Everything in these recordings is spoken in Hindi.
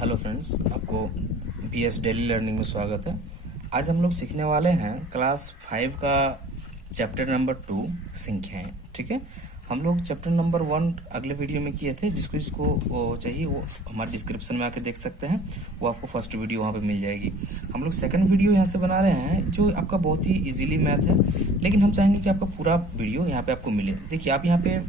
हेलो फ्रेंड्स, आपको BS डेली लर्निंग में स्वागत है। आज हम लोग सीखने वाले हैं क्लास 5 का चैप्टर नंबर 2 संख्याएं। ठीक है, हम लोग चैप्टर नंबर 1 अगले वीडियो में किए थे। जिसको वो चाहिए वो हमारे डिस्क्रिप्शन में आके देख सकते हैं, वो आपको फर्स्ट वीडियो वहाँ पे मिल जाएगी। हम लोग सेकंड वीडियो यहाँ से बना रहे हैं जो आपका बहुत ही इजीली मैथ है, लेकिन हम चाहेंगे कि आपका पूरा वीडियो यहाँ पे आपको मिले। देखिए, आप यहाँ पे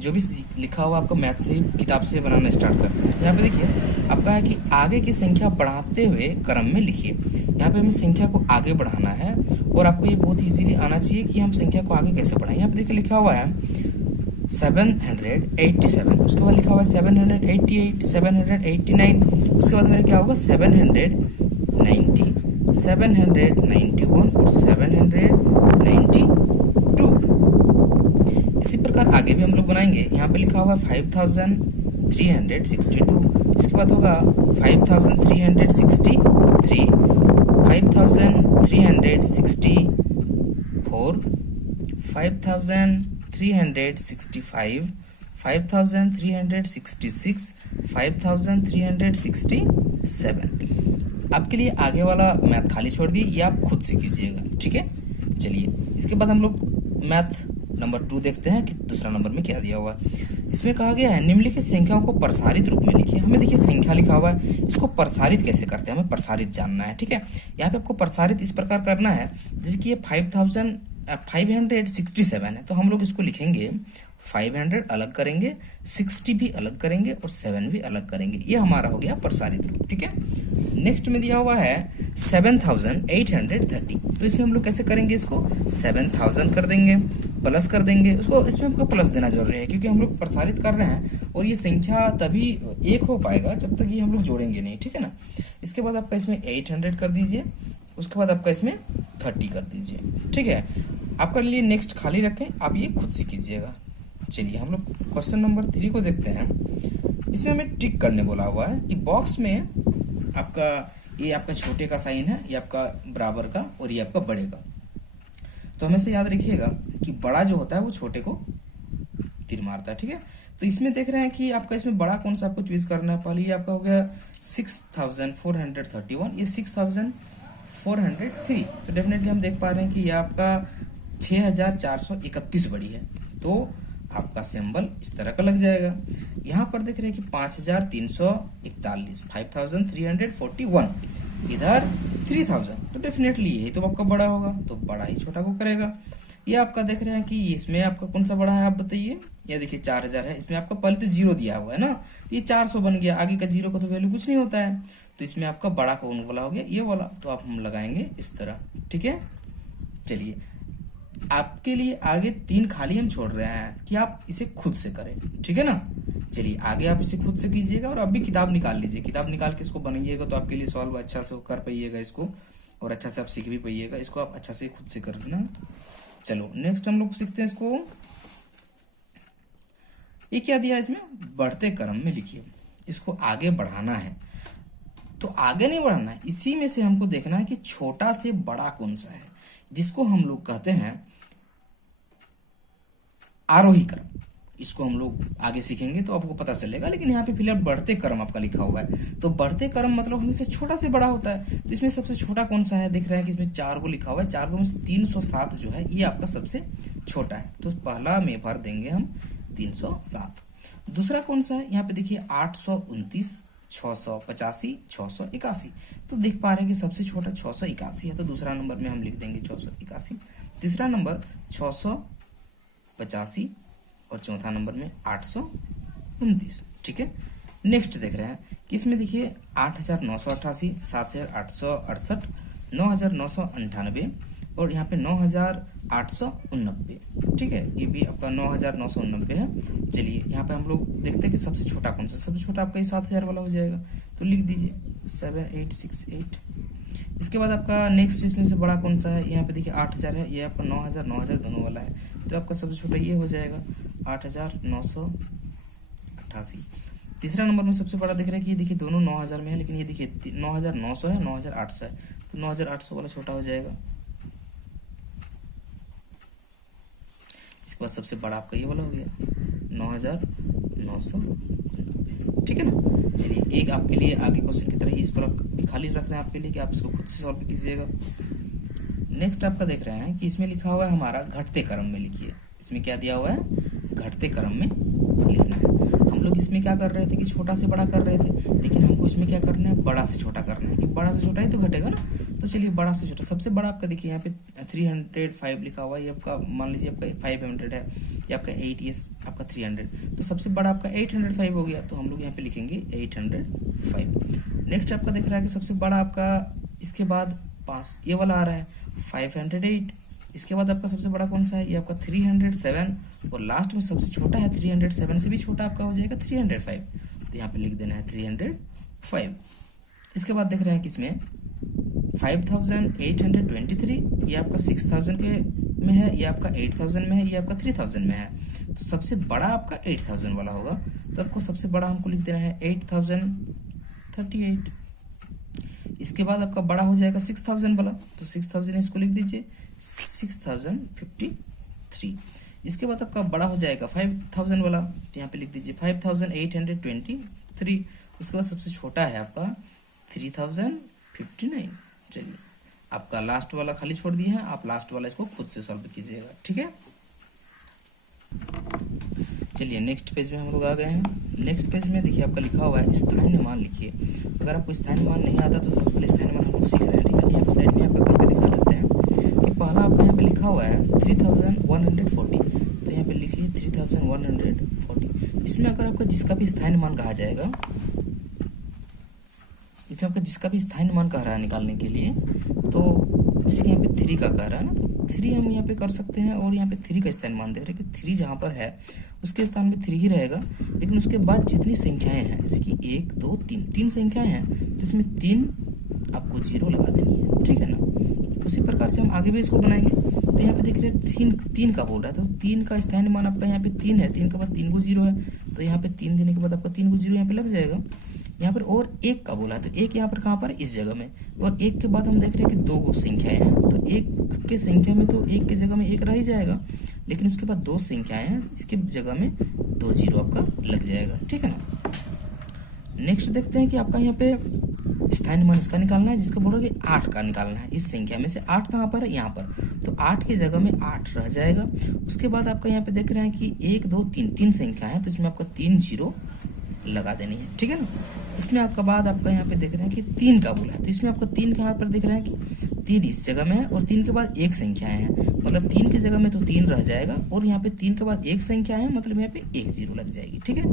जो भी लिखा हुआ आपका मैथ से किताब से बनाना स्टार्ट करते हैं। यहाँ पे देखिए आपका है कि आगे की संख्या बढ़ाते हुए क्रम में लिखिए। यहाँ पे हमें संख्या को आगे बढ़ाना है और आपको ये बहुत इजीली आना चाहिए कि हम संख्या को आगे कैसे बढ़ाएं। यहाँ पे देखिए लिखा हुआ है 787, उसके बाद लिखा हुआ है 788, 789, उसके बाद मेरा क्या होगा 790, 791 और 792। इसी प्रकार आगे भी हम लोग बनाएंगे। यहाँ पे लिखा हुआ है 5362, इसके बाद होगा 5363, 5364, 5365, 5366, 5367। आपके लिए आगे वाला मैथ खाली छोड़ दिए, ये आप खुद से कीजिएगा। ठीक है, चलिए इसके बाद हम लोग मैथ नंबर 2 देखते हैं कि दूसरा नंबर में क्या दिया हुआ है। इसमें कहा गया है निम्नलिखित संख्याओं को प्रसारित रूप में लिखिए। हमें देखिए संख्या लिखा हुआ है, इसको प्रसारित कैसे करते हैं हमें प्रसारित जानना है। ठीक है, यहाँ पे आपको प्रसारित इस प्रकार करना है जैसे कि ये 567 है, तो हम लोग इसको लिखेंगे 500 अलग करेंगे, 60 भी अलग करेंगे और 7 भी अलग करेंगे। ये हमारा हो गया प्रसारित रूप। ठीक है, नेक्स्ट में दिया हुआ है 7830, तो इसमें हम लोग कैसे करेंगे, इसको 7000 कर देंगे, प्लस कर देंगे उसको। इसमें हमको प्लस देना जरूरी है क्योंकि हम लोग प्रसारित कर रहे हैं और ये संख्या तभी एक हो पाएगा जब तक ये हम लोग जोड़ेंगे नहीं। ठीक है ना, इसके बाद आपका इसमें 800 कर दीजिए, उसके बाद आपका इसमें 30 कर दीजिए। ठीक है, आपके लिए नेक्स्ट खाली रखें, आप ये खुद से कीजिएगा। चलिए हम लोग क्वेश्चन नंबर 3 को देखते हैं। इसमें हमें टिक करने बोला हुआ है कि बॉक्स में आपका ये आपका छोटे का साइन है, ये आपका बराबर का और ये आपका बड़े का। तो हमेशा याद रखिएगा कि बड़ा जो होता है वो छोटे को तीर मारता है। ठीक है, तो इसमें देख रहे हैं कि आपका इसमें बड़ा कौन सा आपको चूज करना है। पहले ये आपका हो गया 6431, ये 6403। तो डेफिनेटली हम देख पा रहे हैं कि ये आपका 6431 बड़ी है, तो आपका सिंबल इस तरह का लग जाएगा। यहाँ पर देख रहे हैं कि 5341, 5341, इधर 3000, तो डेफिनेटली यही तो आपका बड़ा होगा, तो बड़ा ही छोटा को करेगा। ये आपका देख रहे हैं कि इसमें आपका कौन सा बड़ा है, आप बताइए। ये देखिए 4000 है, इसमें आपका पहले तो 0 दिया हुआ है ना, ये 400 बन गया, आगे का 0 का तो वैल्यू कुछ नहीं होता है, तो इसमें आपका बड़ा कौन वाला हो गया, ये वाला। तो आप हम लगाएंगे इस तरह। ठीक है, चलिए आपके लिए आगे 3 खाली हम छोड़ रहे हैं कि आप इसे खुद से करें। ठीक है ना, चलिए आगे आप इसे खुद से कीजिएगा और अब भी किताब निकाल लीजिए। किताब निकाल के इसको बनाइएगा तो आपके लिए सॉल्व अच्छा से कर पाइएगा इसको, और अच्छा से आप सीख भी पाइएगा इसको। आप अच्छा से खुद से कर लेना। चलो नेक्स्ट हम लोग सीखते हैं इसको। ये क्या दिया, इसमें बढ़ते क्रम में लिखिए। इसको आगे बढ़ाना है, तो आगे नहीं बढ़ाना है, इसी में से हमको देखना है कि छोटा से बड़ा कौन सा है, जिसको हम लोग कहते हैं आरोही क्रम। इसको हम लोग आगे सीखेंगे तो आपको पता चलेगा, लेकिन यहाँ पे फिलहाल बढ़ते क्रम आपका लिखा हुआ है। तो बढ़ते क्रम मतलब हमेशा छोटा से बड़ा होता है, तो इसमें सबसे छोटा कौन सा है, दिख रहा है कि इसमें 4 को लिखा हुआ है। 4 को में से 307 जो है ये आपका सबसे छोटा है, तो पहला में भर देंगे हम 307। दूसरा कौन सा है, यहाँ पे देखिए 829, 685, 681, तो देख पा रहे हैं कि सबसे छोटा 681 है, तो दूसरा नंबर में हम लिख देंगे 681। तीसरा नंबर 685 और चौथा नंबर में 829। ठीक है, नेक्स्ट देख रहे हैं कि इसमें देखिए 8988, 7868, 9998 और यहाँ पे 9889। ठीक है, ये भी आपका 9989 है। चलिए यहाँ पे हम लोग देखते हैं कि सबसे छोटा कौन सा, सबसे छोटा आपका ये 7000 वाला हो जाएगा, तो लिख दीजिए 7868। इसके बाद आपका नेक्स्ट इसमें से बड़ा कौन सा है, यहाँ पे देखिए 8000 है, ये आपका 9000 दोनों वाला है, तो आपका सबसे छोटा ये हो जाएगा 8988। तीसरा नंबर में सबसे बड़ा दिख रहा है कि ये देखिए दोनों 9000 में है, लेकिन ये देखिए 9900 है, 9800 है, तो 9800 वाला छोटा हो जाएगा। इसके बाद सबसे बड़ा आपका ये वाला हो गया 9990। ठीक है ना। चलिए एक आपके लिए आगे क्वेश्चन की तरह ही इस पर भी खाली रख रहे हैं आपके लिए कि आप इसको खुद से सॉल्व कीजिएगा। नेक्स्ट आपका देख रहे हैं कि इसमें लिखा हुआ है हमारा घटते क्रम में लिखिए। इसमें क्या दिया हुआ है, घटते क्रम में लिखना है। हम लोग इसमें क्या कर रहे थे कि छोटा से बड़ा कर रहे थे, लेकिन हमको इसमें क्या करना है, बड़ा से छोटा करना है कि बड़ा से छोटा ही तो घटेगा ना। तो चलिए बड़ा से छोटा, सबसे बड़ा आपका देखिए यहाँ पे 305 लिखा हुआ है, ये आपका मान लीजिए आपका 500 है, ये आपका 8, ये आपका 300, तो सबसे बड़ा आपका 805 हो गया, तो हम लोग यहाँ पे लिखेंगे 805। नेक्स्ट आपका देख रहा है कि सबसे बड़ा आपका इसके बाद 5 ये वाला आ रहा है 508। इसके बाद आपका सबसे बड़ा कौन सा है, ये आपका 307, और लास्ट में सबसे छोटा है 307 से भी छोटा आपका हो जाएगा 305, तो यहाँ पे लिख देना है 305। इसके बाद देख रहे हैं कि इसमें 5823 ये आपका 6000 के में है, ये आपका 8000 में है, ये आपका 3000 में है, तो सबसे बड़ा आपका 8000 वाला होगा, तो आपको सबसे बड़ा हमको लिख देना है 8038। इसके बाद आपका बड़ा हो जाएगा 6000 वाला, तो 6000 इसको लिख दीजिए 6053। इसके बाद आपका बड़ा हो जाएगा 5000 वाला, तो यहाँ पे लिख दीजिए 5823। उसके बाद सबसे छोटा है आपका 3059। चलिए आपका लास्ट वाला खाली छोड़ दिए हैं, आप लास्ट वाला इसको खुद से सॉल्व कीजिएगा, ठीक है। चलिए नेक्स्ट पेज में हम लोग आ गए हैं। नेक्स्ट पेज में देखिए आपका लिखा हुआ है स्थानीय मान लिखिए। अगर आपको स्थानीय मान नहीं आता तो सबसे पहले स्थानीय मान हम लोग सीख रहे हैं, ठीक है। यहाँ पे साइड में आपका करके दिखा देते हैं कि पहला आपका यहाँ पे लिखा हुआ है 3140, तो यहाँ पे लिखिए 3140। इसमें अगर आपका जिसका भी स्थानीय मान कहा जाएगा, इसमें आपका जिसका भी स्थानीय मान कह रहा है निकालने के लिए, तो जैसे यहाँ पे 3 का कह रहा है ना, तो 3 हम यहाँ पे कर सकते हैं, और यहाँ पे 3 का स्थानीय मान दे रहे हैं कि 3 जहाँ पर है उसके स्थान में 3 ही रहेगा, लेकिन उसके बाद जितनी संख्याएं हैं, जैसे कि 1 2 3 संख्याएं हैं, तो इसमें 3 आपको 0 लगा देनी है, ठीक है ना। उसी प्रकार से हम आगे भी इसको बनाएंगे। तो यहाँ पे देख रहे हैं 3 का बोल रहा है, तो 3 का स्थानीय मान आपका यहाँ पे 3 है, 3 के बाद 3 को 0 है, तो यहाँ पे 3 देने के बाद आपका 3 को 0 यहाँ पे लग जाएगा। यहाँ पर और 1 का बोला है, तो 1 यहाँ पर कहाँ पर, इस जगह में, और 1 के बाद हम देख रहे हैं कि 2 संख्याएं हैं, तो 1 के संख्या में तो 1 के जगह में 1 रह ही जाएगा, लेकिन उसके बाद 2 संख्याएं हैं, इसके जगह में 2 0 आपका लग जाएगा, ठीक है ना। नेक्स्ट देखते हैं कि आपका यहाँ पे स्थानीय मान इसका निकालना है, जिसका बोल रहा है कि 8 का निकालना है। इस संख्या में से 8 कहाँ पर है, यहाँ पर, तो 8 की जगह में 8 रह जाएगा। उसके बाद आपका यहाँ पे देख रहे हैं कि 1 2 3 संख्या है, तो इसमें आपका 3 0 लगा देनी है, ठीक है ना। इसमें आपका बाद आपका यहाँ पे देख रहे हैं कि 3 का बोला है, तो इसमें आपका 3 कहाँ पर दिख रहा है कि 3 इस जगह में है, और 3 के बाद 1 संख्या है, मतलब 3 की जगह में तो 3 रह जाएगा, और यहाँ पे 3 के बाद 1 संख्या है, मतलब यहाँ पे 1 0 लग जाएगी, ठीक है।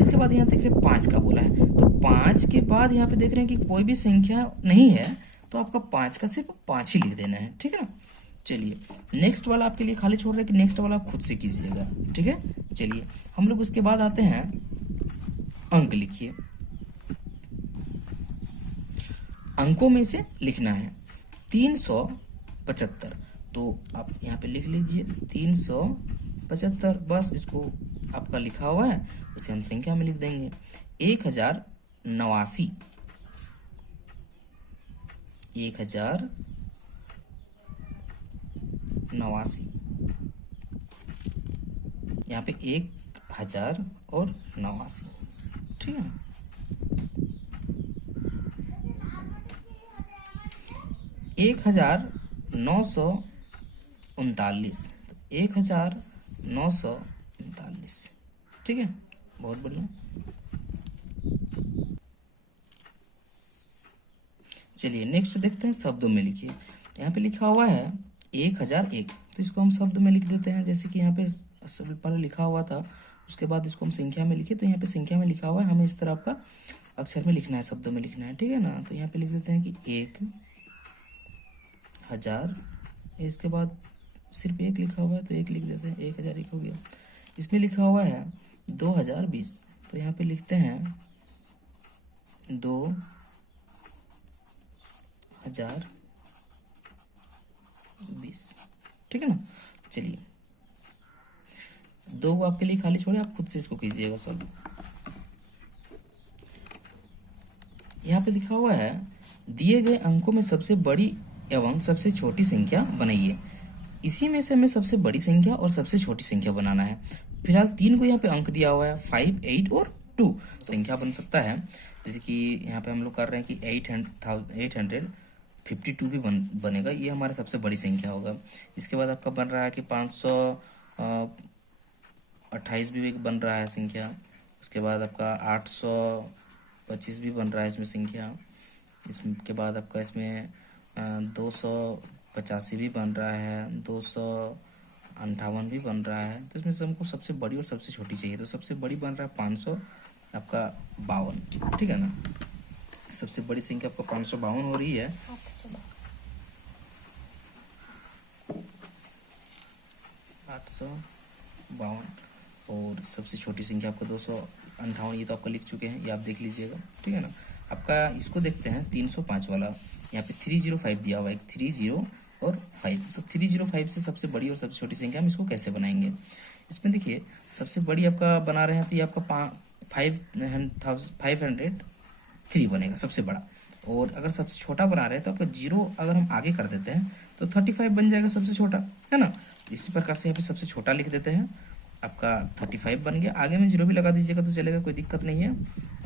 इसके बाद यहाँ देख रहे हैं 5 का बोला है, तो 5 के बाद यहाँ पे देख रहे हैं कि कोई भी संख्या नहीं है, तो आपका 5 का सिर्फ 5 ही लिख देना है, ठीक है ना। चलिए नेक्स्ट वाला आपके लिए खाली छोड़ रहे हैं कि नेक्स्ट वाला आप खुद से कीजिएगा, ठीक है। चलिए हम लोग उसके बाद आते हैं अंक लिखिए। अंकों में से लिखना है 375, तो आप यहाँ पे लिख लीजिए 375, बस इसको आपका लिखा हुआ है उसे हम संख्या में लिख देंगे 1089। 1089, यहाँ पे 1089, ठीक है। 1939, 1939, ठीक है, बहुत बढ़िया। चलिए नेक्स्ट देखते हैं शब्दों में लिखिए। यहाँ पे लिखा हुआ है 1001, तो इसको हम शब्द में लिख देते हैं, जैसे कि यहाँ पे पहले लिखा हुआ था, उसके बाद इसको हम संख्या में लिखे, तो यहाँ पे संख्या में लिखा हुआ है, हमें इस तरह आपका अक्षर में लिखना है, शब्दों में लिखना है, ठीक है ना। तो यहाँ पे लिख देते हैं कि 1000, इसके बाद सिर्फ 1 लिखा हुआ है, तो 1 लिख देते हैं, 1001 हो गया। इसमें लिखा हुआ है 2020, तो यहाँ पे लिखते हैं 2020, ठीक है ना। चलिए 2 को आपके लिए खाली छोड़े, आप खुद से इसको कीजिएगा सॉल्व। यहाँ पे लिखा हुआ है दिए गए अंकों में सबसे बड़ी एवं सबसे छोटी संख्या बनाइए। इसी में से हमें सबसे बड़ी संख्या और सबसे छोटी संख्या बनाना है। फिलहाल 3 को यहाँ पे अंक दिया हुआ है, 5 8 और 2 संख्या बन सकता है। जैसे कि यहाँ पे हम लोग कर रहे हैं कि 852 भी बनेगा, ये हमारा सबसे बड़ी संख्या होगा। इसके बाद आपका बन रहा है कि 528 भी एक बन रहा है संख्या। उसके बाद आपका 825 भी बन रहा है इसमें संख्या। इसके बाद आपका इसमें 285 भी बन रहा है, 258 भी बन रहा है। तो इसमें से हमको सबसे बड़ी और सबसे छोटी चाहिए, तो सबसे बड़ी बन रहा है 552, ठीक है ना। सबसे बड़ी संख्या आपका 552 हो रही है। 852 और सबसे छोटी संख्या आपका 258, ये तो आपका लिख चुके हैं, ये आप देख लीजिएगा, ठीक है ना। आपका इसको देखते हैं 305 वाला, यहाँ पे 305 दिया हुआ है, 30 और 5। तो 305 से सबसे बड़ी और सबसे छोटी संख्या हम इसको कैसे बनाएंगे। इसमें देखिए सबसे बड़ी आपका बना रहे हैं तो ये आपका 503 बनेगा सबसे बड़ा। और अगर सबसे छोटा बना रहे हैं तो आपका 0 अगर हम आगे कर देते हैं तो 35 बन जाएगा सबसे छोटा, है ना। इसी प्रकार से यहाँ पे सबसे छोटा लिख देते हैं, आपका 35 बन गया। आगे में 0 भी लगा दीजिएगा तो चलेगा, कोई दिक्कत नहीं है।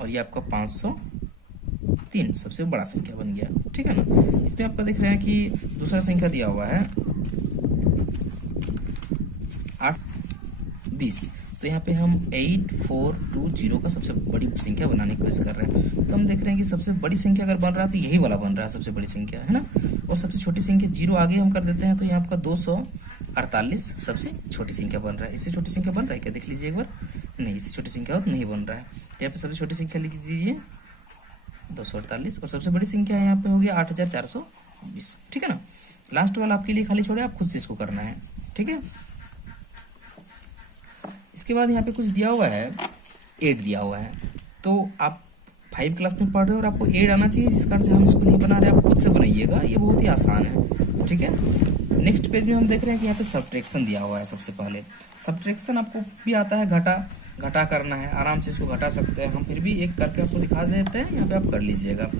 और ये आपका 503 सबसे बड़ा संख्या बन गया, ठीक है ना। इसमें आपका देख रहे हैं कि दूसरा संख्या दिया हुआ है 820। तो यहाँ पे हम 8420 का सबसे बड़ी संख्या बनाने की कोशिश कर रहे हैं। तो हम देख रहे हैं कि सबसे बड़ी संख्या अगर बन रहा है तो यही वाला बन रहा है सबसे बड़ी संख्या, है ना। और सबसे छोटी संख्या 0 आगे हम कर देते हैं तो यहाँ आपका 248 सबसे छोटी संख्या बन रहा है। इससे छोटी संख्या बन रहा है क्या, देख लीजिए एक बार। नहीं, इससे छोटी संख्या और नहीं बन रहा है। तो यहाँ पे सबसे छोटी संख्या लिख दीजिए 248 और सबसे बड़ी संख्या यहाँ पे हो गया 8420, ठीक है ना। लास्ट वाला आपके लिए खाली छोड़े, आप खुद से इसको करना है, ठीक है। इसके बाद यहाँ पे कुछ दिया हुआ है 8 दिया हुआ है। तो आप 5 क्लास में पढ़ रहे हो और आपको 8 आना चाहिए, जिस कारण से हम इसको नहीं बना रहे, आप खुद से बनाइएगा, ये बहुत ही आसान है, ठीक है। नेक्स्ट पेज में हम देख रहे हैं कि यहाँ पे सब्ट्रैक्शन दिया हुआ है। सबसे पहले सब्ट्रैक्शन आपको भी आता है, घटा करना है, आराम से इसको घटा सकते हैं हम। फिर भी एक करके आपको दिखा देते हैं, यहाँ पे आप कर लीजिएगा।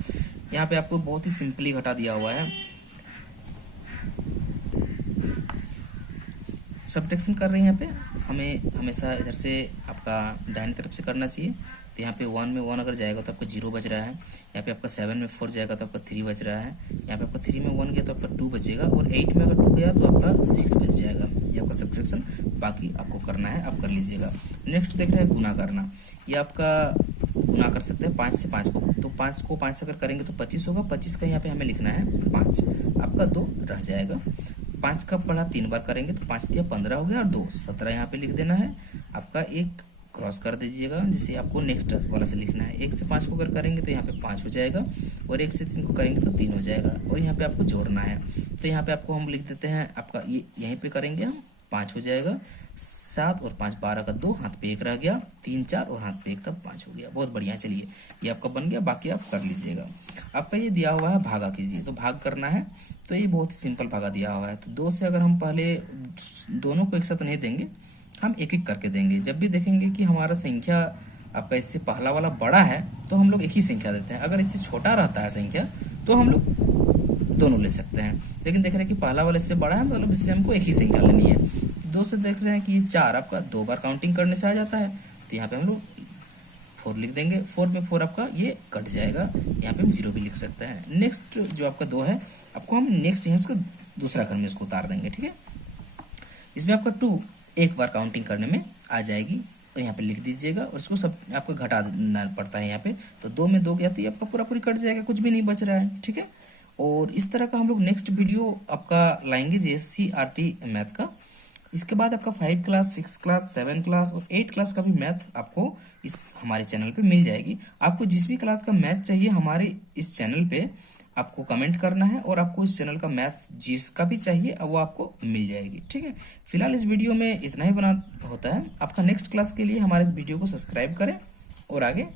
यहाँ पे आपको बहुत ही सिंपली घटा दिया हुआ है। सब्ट्रैक्शन कर रहे हैं यहाँ पे, हमें हमेशा इधर से आपका दाहिनी तरफ से करना चाहिए। तो यहाँ पे 1 में 1 अगर जाएगा तो आपका 0 बच रहा है। यहाँ पे आपका 7 में 4 जाएगा तो आपका 3 बच रहा है। यहाँ पे आपका 3 में 1 गया तो आपका 2 बचेगा। और 8 में अगर 2 गया तो आपका 6 बच जाएगा। ये आपका सब्ट्रैक्शन बाकी आपको करना है, आप कर लीजिएगा। नेक्स्ट देख रहे हैं गुना करना। ये आपका गुना कर सकते हैं 5 से 5 को। तो 5 को 5 अगर करेंगे तो 25 होगा। 25 का यहाँ पे हमें लिखना है 5, आपका 2 रह जाएगा। 5 का पढ़ा 3 बार करेंगे तो 5 दिया 15 हो गया और 2 17 यहाँ पे लिख देना है। आपका 1 क्रॉस कर दीजिएगा, जिसे आपको नेक्स्ट वाला से लिखना है। 1 से 5 को अगर करेंगे तो यहाँ पे 5 हो जाएगा और 1 से 3 को करेंगे तो 3 हो जाएगा। और यहाँ पे आपको जोड़ना है तो यहाँ पे आपको हम लिख देते हैं, आपका ये यहीं पे करेंगे हम 5 हो जाएगा। 7 और 5 12 का 2, हाथ पे 1 रह गया। 3 4 और हाथ पे 1 तब 5 हो गया। बहुत बढ़िया, चलिए ये आपका बन गया। बाकी आप कर लीजिएगा। आपका ये दिया हुआ है भागा कीजिए, तो भाग करना है तो ये बहुत ही सिंपल भागा दिया हुआ है। तो 2 से अगर हम पहले दोनों को एक साथ नहीं देंगे, हम एक एक करके देंगे। जब भी देखेंगे कि हमारा संख्या आपका इससे पहला वाला बड़ा है तो हम लोग एक ही संख्या देते हैं। अगर इससे छोटा रहता है संख्या तो हम लोग दोनों ले सकते हैं। लेकिन देख रहे हैं कि पहला वाला इससे बड़ा है, मतलब इससे हमको एक ही संख्या लेनी है। 2 से देख रहे हैं कि ये 4 आपका 2 बार काउंटिंग करने से आ जाता है, तो यहाँ पे हम लोग 4 लिख देंगे। 4 में 4 आपका ये कट जाएगा। यहाँ पे हम 0 भी लिख सकते हैं। नेक्स्ट जो आपका 2 है, आपको हम नेक्स्ट यहाँ इसको दूसरा क्रम में इसको उतार देंगे, ठीक है। इसमें आपका 2 एक बार काउंटिंग करने में आ जाएगी और यहाँ पे लिख दीजिएगा। और इसको सब आपको घटाना पड़ता है यहाँ पे। तो 2 में 2 गया तो ये आपका पूरा पूरी कट जाएगा, कुछ भी नहीं बच रहा है, ठीक है। और इस तरह का हम लोग नेक्स्ट वीडियो आपका लाएंगे JSC RT मैथ का। इसके बाद आपका 5 क्लास 6 क्लास 7 क्लास और 8 क्लास का भी मैथ आपको इस हमारे चैनल पे मिल जाएगी। आपको जिस भी क्लास का मैथ चाहिए हमारे इस चैनल पे आपको कमेंट करना है, और आपको इस चैनल का मैथ जिसका भी चाहिए वो आपको मिल जाएगी, ठीक है। फिलहाल इस वीडियो में इतना ही बना होता है। आपका नेक्स्ट क्लास के लिए हमारे वीडियो को सब्सक्राइब करें और आगे